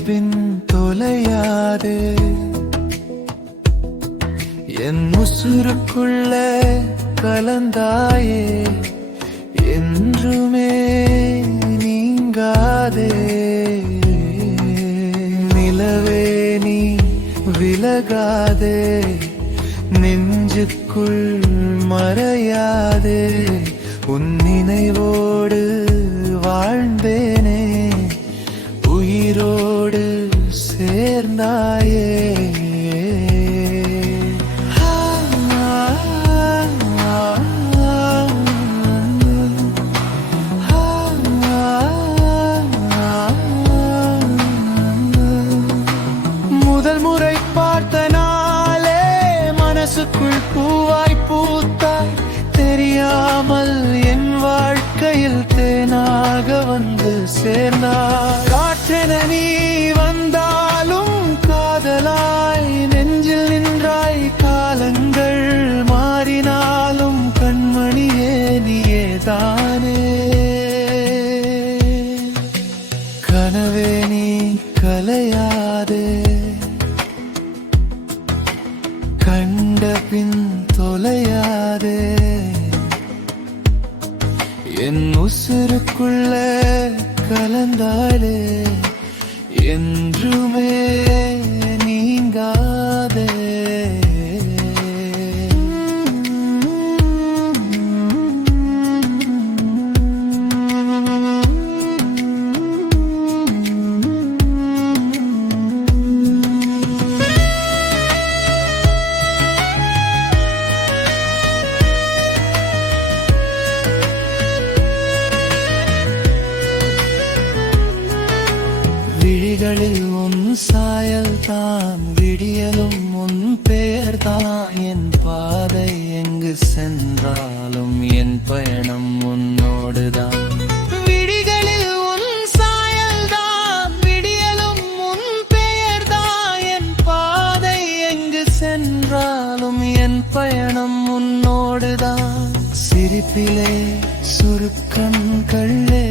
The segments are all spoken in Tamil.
பின் தொலையாதே என் உசுருக்குள்ள கலந்தாயே என்றுமே நீங்காதே நிலவே நீ விலகாதே நெஞ்சுக்குள் மறையாதே உன் நினைவோடு வாழ்ந்தேனே உயிரோடு சேர்ந்தாயே முதல் முறை பார்த்த நாளே மனசுக்குள் பூவாய் பூத்தாய் தெரியாமல் என் வாழ்க்கையில் தேனாக வந்து சேர்ந்தாய் காற்றென நீ வந்தாலும் காதலாய் நெஞ்சில் நின்றாய் காலங்கள் மாறினாலும் கண்மணியே நீயே தானே கனவே நீ கலையாதே கண்ட பின் தொலையாதே என் உசுருக்குள்ள கலந்தாலே என்றுமே நீங்காதே விழிகளில் உன் சாயல் தான் விடியலும் உன் பெயர் தான் என் பாதை எங்கு சென்றாலும் என் பயணம் உன்னோடுதான் விழிகளில் உன் சாயல் தான் விடியலும் உன் பெயர் தான் என் பாதை எங்கு சென்றாலும் என் பயணம் உன்னோடுதான் சிரிப்பிலே சுருக்கண்களே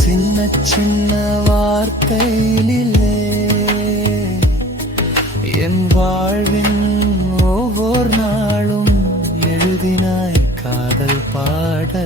சின்ன சின்ன வார்த்தையிலே என் வாழ்வின் ஒவ்வொரு நாளும் எழுதினாய் காதல் பாடல்